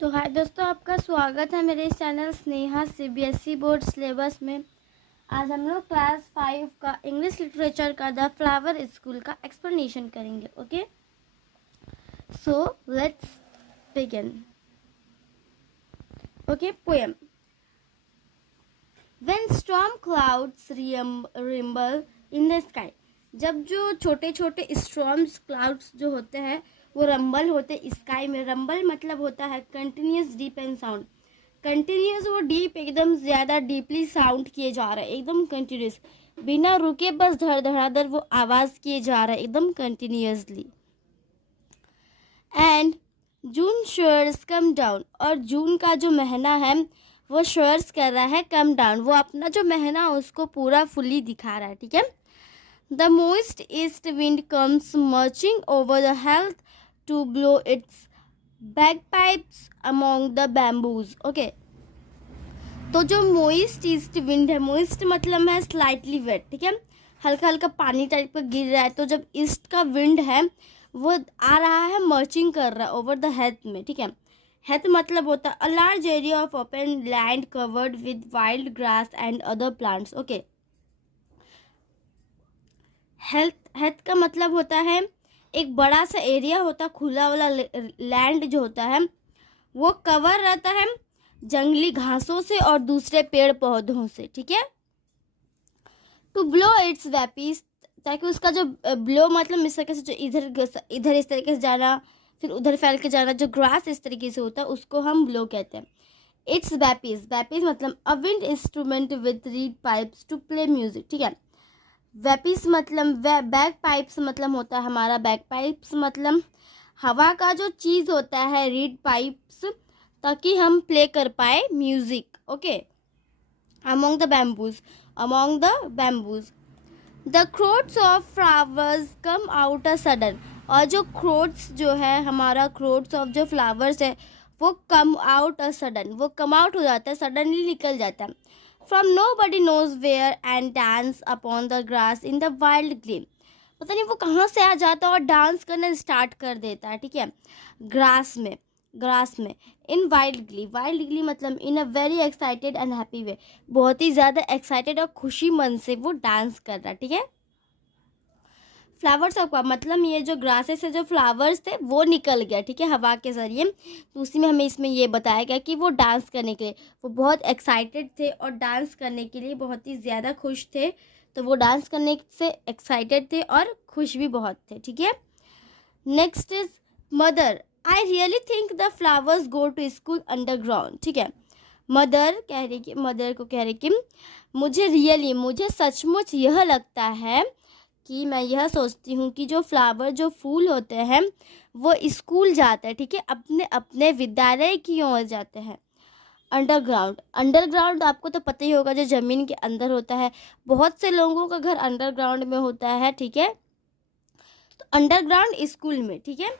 तो हाय दोस्तों, आपका स्वागत है मेरे इस channel Sneha CBSE board syllabus में। आज हम लोग क्लास 5 का इंग्लिश लिटरेचर का द फ्लावर स्कूल का एक्सप्लेनेशन करेंगे। Okay, so let's begin. Okay, poem. When storm clouds rumble in the sky. जब जो छोटे छोटे स्टॉर्म्स क्लाउड्स जो होते हैं वो रंबल होते स्काई में। रंबल मतलब होता है continuous deep and sound. Continuous वो डीप, एकदम ज्यादा डीपली साउंड किए जा रहा है, एकदम कंटिन्यूस, बिना रुके बस धड़ धड़ाधड़ वो आवाज किए जा रहा है एकदम continuously. And June shores come down, और जून का जो महीना है वो शोर्स कर रहा है कम डाउन, वो अपना जो महीना उसको पूरा फुली दिखा रहा है। ठीक है। The moist east wind comes marching over the heath to blow its bagpipes among the bamboos. ओके, तो जो मोइस्ट ईस्ट विंड है, मोइस्ट मतलब है स्लाइटली वेट। ठीक है, हल्का हल्का पानी टाइप का गिर रहा है। तो जब ईस्ट का विंड है वो आ रहा है, मर्चिंग कर रहा है ओवर द हेथ में। ठीक है, हेथ मतलब होता है a large area of open land covered with wild grass and other plants. Okay, Heath का मतलब होता है एक बड़ा सा एरिया होता, खुला वाला लैंड जो होता है वो कवर रहता है जंगली घासों से और दूसरे पेड़ पौधों से। ठीक है। टू ब्लो इट्स वेपीज, ताकि उसका जो ब्लो मतलब इस तरीके से जो इधर इधर इस तरीके से जाना, फिर उधर फैल के जाना, जो ग्रास इस तरीके से होता है उसको हम ब्लो कहते हैं। इट्स वेपीज, वेपीज मतलब a wind instrument with reed pipes to play music. ठीक है, वेपीस मतलब बैक पाइप्स मतलब होता है हमारा, बैक पाइप्स मतलब हवा का जो चीज होता है, रीड पाइप्स, ताकि हम प्ले कर पाए music. Okay, among the bamboos, among the bamboos the क्रोट्स of flowers come out a sudden, और जो क्रोट्स जो है हमारा, क्रोट्स ऑफ जो फ्लावर्स है वो कम आउट अ सडन, वो कम आउट हो जाता है, सडनली निकल जाता है। From nobody knows where and dance upon the grass in the wild gleam, पता नहीं वो कहाँ से आ जाता है और डांस करना स्टार्ट कर देता है। ठीक है, ग्रास में, ग्रास में। इन वाइल्ड ग्ली मतलब in a very excited and happy way, बहुत ही ज़्यादा एक्साइटेड और खुशी मन से वो डांस कर रहा है। ठीक है, फ्लावर्स ऑफ, मतलब ये जो ग्रासेस से जो फ्लावर्स थे वो निकल गया। ठीक है, हवा के जरिए। तो उसी में हमें इसमें ये बताया गया कि वो डांस करने के लिए वो बहुत एक्साइटेड थे और डांस करने के लिए बहुत ही ज़्यादा खुश थे। तो वो डांस करने से एक्साइटेड थे और खुश भी बहुत थे। ठीक है, next is mother, I really think the flowers go to school underground. ठीक है, मदर कह रही कि, मदर को कह रही कि मुझे रियली, मुझे सचमुच यह लगता है कि मैं यह सोचती हूँ कि जो फ्लावर, जो फूल होते हैं वो स्कूल जाते हैं। ठीक है, अपने अपने विद्यालय की ओर जाते हैं। अंडरग्राउंड, अंडरग्राउंड आपको तो पता ही होगा, जो ज़मीन के अंदर होता है। बहुत से लोगों का घर अंडरग्राउंड में होता है। ठीक है, तो अंडरग्राउंड स्कूल में। ठीक है,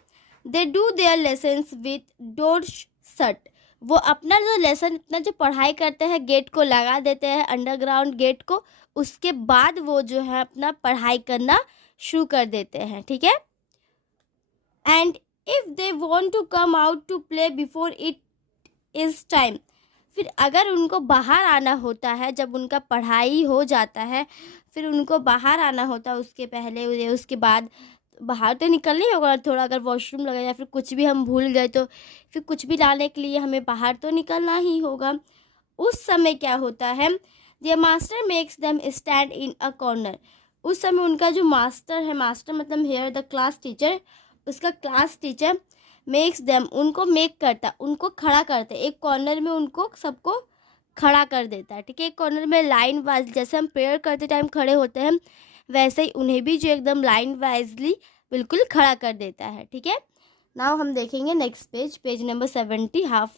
they do their lessons with doors shut, वो अपना जो लेसन, अपना जो पढ़ाई करते हैं गेट को लगा देते हैं, अंडरग्राउंड गेट को। उसके बाद वो जो है अपना पढ़ाई करना शुरू कर देते हैं। ठीक है, and if they want to come out to play before it is time, फिर अगर उनको बाहर आना होता है, जब उनका पढ़ाई हो जाता है फिर उनको बाहर आना होता है, उसके पहले उसके बाद बाहर तो निकलना ही होगा थोड़ा, अगर वॉशरूम लगा या फिर कुछ भी हम भूल गए तो फिर कुछ भी लाने के लिए हमें बाहर तो निकलना ही होगा। उस समय क्या होता है, the master makes them stand in a corner, उस समय उनका जो मास्टर है, मास्टर मतलब हेयर द क्लास टीचर, उसका क्लास टीचर मेक्स देम, उनको मेक करता, उनको खड़ा करता है, एक कॉर्नर में उनको सबको खड़ा कर देता है। ठीक है, एक कॉर्नर में लाइन वाइज, जैसे हम प्रेयर करते टाइम खड़े होते हैं वैसे ही उन्हें भी जो एकदम लाइन वाइजली बिल्कुल खड़ा कर देता है। ठीक है, नाउ हम देखेंगे next page, page number 70, half.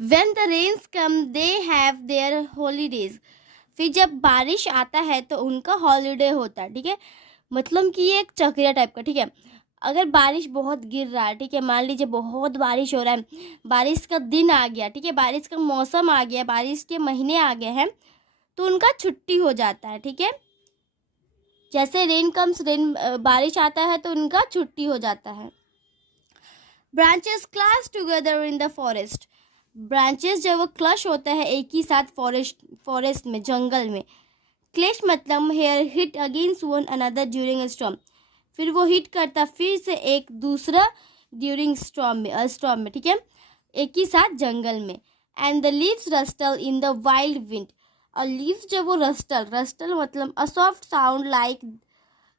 When the rains come they have their holidays, फिर जब बारिश आता है तो उनका हॉलीडे होता है। ठीक है, मतलब कि ये एक चक्रिया टाइप का। ठीक है, अगर बारिश बहुत गिर रहा है, ठीक है, मान लीजिए बहुत बारिश हो रहा है, बारिश का दिन आ गया, ठीक है, बारिश का मौसम आ गया, बारिश के महीने आ गए हैं, तो उनका छुट्टी हो जाता है। ठीक है, जैसे रेन कम्स, रेन बारिश आता है तो उनका छुट्टी हो जाता है। Branches clutch together in the forest. Branches जब वो क्लच होता है एक ही साथ फॉरेस्ट में, जंगल में। क्लैश मतलब here hit against one another during a storm, फिर वो हिट करता फिर से एक दूसरा ड्यूरिंग स्टॉर्म में, ठीक है, एक ही साथ जंगल में। And the leaves rustle in the wild wind, और लीव्स जब वो रस्टल मतलब a soft sound like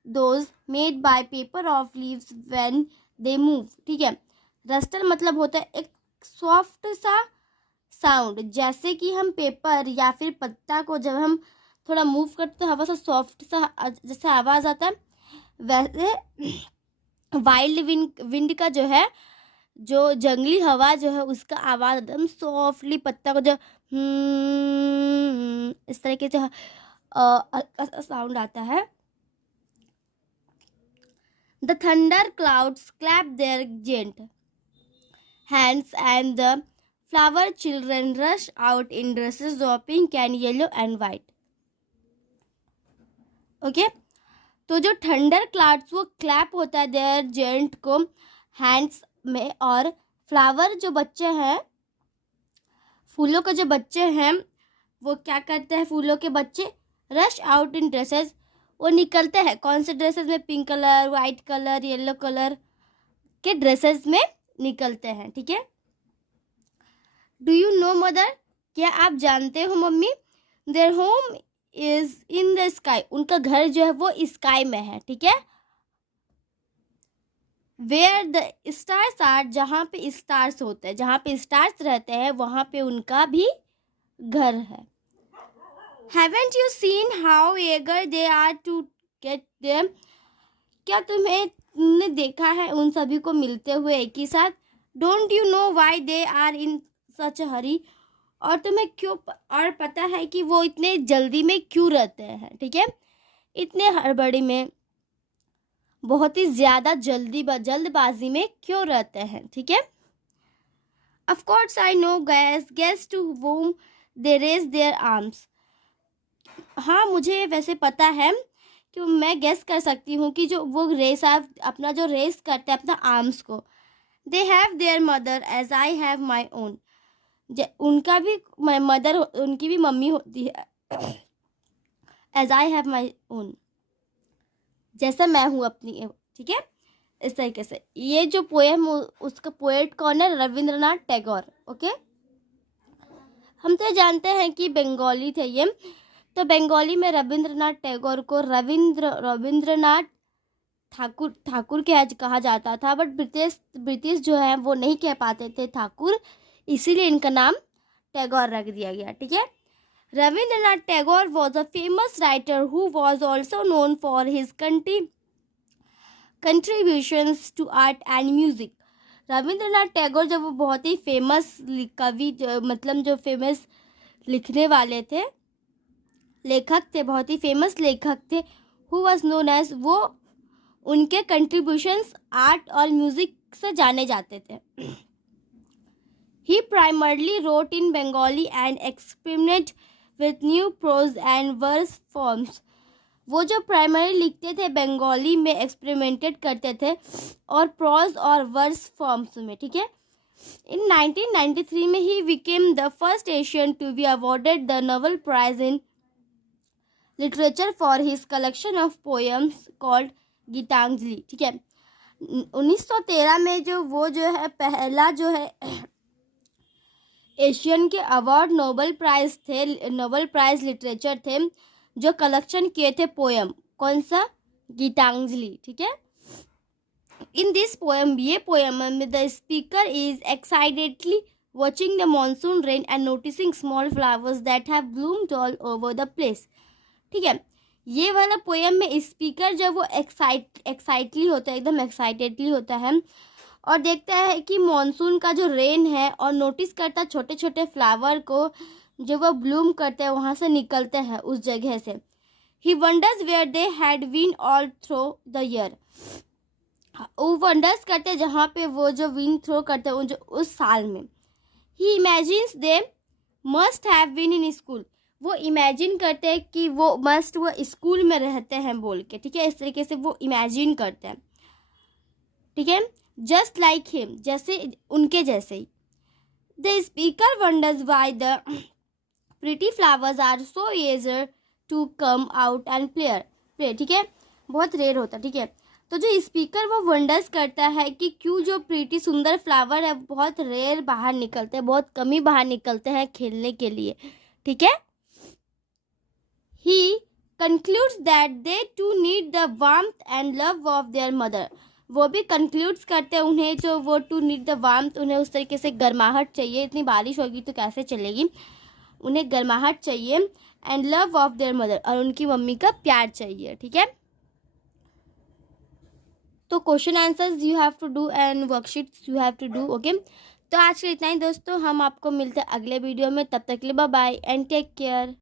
those made by paper of leaves when they move, ठीक है। रस्टल मतलब होता है एक सॉफ्ट सा साउंड, जैसे कि हम पेपर या फिर पत्ता को जब हम थोड़ा मूव करते हैं हवा सा सॉफ्ट सा जैसे आवाज़ आता है, वैसे वाइल्ड विंड का जो है, जो जंगली हवा जो है उसका आवाज़ एकदम सॉफ्टली पत्ता को जो इस तरीके से हल्का सा साउंड आता है। The thunder clouds clap their giant hands and the flower children rush out in dresses of pink and yellow and white. Okay, तो जो थंडर क्लाउड्स वो क्लैप होता है देयर जेंट को हैंड्स में, और फ्लावर जो बच्चे हैं, फूलों के जो बच्चे हैं वो क्या करते हैं, फूलों के बच्चे रश आउट इन ड्रेसेस, वो निकलते हैं कौन से ड्रेसेस में, pink colour, white colour, yellow colour के ड्रेसेस में निकलते हैं, ठीक है। डू यू नो मदर, क्या आप जानते हो mummy, their home is in the sky, उनका घर जो है वो स्काई में है, ठीक है। वेयर द स्टार्स आर, जहाँ पे स्टार्स होते हैं, जहाँ पे स्टार्स रहते हैं वहाँ पे उनका भी घर है। Haven't you seen how eager they are to get them, क्या तुमने देखा है उन सभी को मिलते हुए एक ही साथ। Don't you know why they are in such hurry, और तुम्हें क्यों और पता है कि वो इतने जल्दी में क्यों रहते हैं, ठीक है, इतने हड़बड़ी में, बहुत ही ज़्यादा जल्दबाजी में क्यों रहते हैं, ठीक है। Of course I know guess to whom they raise their arms, हाँ मुझे वैसे पता है कि मैं गेस कर सकती हूँ कि जो वो रेस अपना जो रेस करते हैं अपना आर्म्स को। They have their mother as I have my own, उनका भी मदर, उनकी भी मम्मी होती है, as I have my own, जैसा मैं हूँ अपनी, ठीक है, इस तरीके से। ये जो पोएम उसका पोएट कौन है, रविंद्रनाथ टैगोर। ओके, हम तो जानते हैं कि बंगाली थे ये, तो बंगाली में रविंद्रनाथ टैगोर को रविंद्रनाथ ठाकुर कहा जाता था, बट ब्रिटिश जो है वो नहीं कह पाते थे ठाकुर, इसीलिए इनका नाम टैगोर रख दिया गया, ठीक है। Rabindranath Tagore was a famous writer who was also known for his contributions to art and music. Rabindranath Tagore जब वो बहुत ही फेमस कवि, मतलब जो फेमस लिखने वाले थे, लेखक थे, बहुत ही फेमस लेखक थे, हु वॉज नोन एज, वो उनके कंट्रीब्यूशंस आर्ट और म्यूजिक से जाने जाते थे। He primarily wrote in Bengali and experimented with new prose and verse forms. वो जो प्राइमरी लिखते थे बंगाली में एक्सपेरिमेंटेड करते थे और प्रोज और वर्स फॉर्म्स में, ठीक है। In 1993 में ही became the first Asian to be awarded the Nobel Prize in Literature for his collection of poems called Geetanjali, ठीक है। 1913 में वो जो है पहला जो है एशियन के अवार्ड नोबेल प्राइज लिटरेचर थे, जो कलेक्शन किए थे पोएम, कौन सा, गीतांजलि, ठीक है। इन दिस पोएम, ये पोएम में the speaker is excitedly watching the monsoon rain and noticing small flowers that have bloomed all over the place, ठीक है। ये वाला पोएम में स्पीकर जब वो एक्साइटली होता है, एकदम एक्साइटेडली होता है और देखता है कि मॉनसून का जो रेन है, और नोटिस करता है छोटे छोटे फ्लावर को जो वो ब्लूम करते हैं, वहाँ से निकलते हैं उस जगह से। He wonders where they had been all through the year, वो वंडर्स करते हैं जहाँ पे वो जो विंड थ्रो करते हैं जो उस साल में। He imagines they must have been in school, वो इमेजिन करते हैं कि वो स्कूल में रहते हैं बोल के, ठीक है, इस तरीके से वो इमेजिन करते हैं, ठीक है। जस्ट लाइक हिम, जैसे उनके जैसे ही। The speaker wonders why the pretty flowers are so eager to come out and play, ठीक है, बहुत रेयर होता है, ठीक है। तो जो स्पीकर वो वंडर्स करता है कि क्यों जो प्रीटी सुंदर फ्लावर है बहुत रेयर बाहर निकलते हैं, बहुत कम ही बाहर निकलते हैं खेलने के लिए, ठीक है। He concludes that they too need the warmth and love of their mother, वो भी कंक्लूड्स करते हैं उन्हें जो वो टू नीड द वार्मथ, उन्हें उस तरीके से गर्माहट चाहिए, इतनी बारिश होगी तो कैसे चलेगी, उन्हें गर्माहट चाहिए, and love of their mother, और उनकी मम्मी का प्यार चाहिए, ठीक है। तो question answers you have to do and worksheets you have to do, okay. तो आज के इतना ही दोस्तों, हम आपको मिलते हैं अगले वीडियो में, तब तक के लिए bye bye and take care.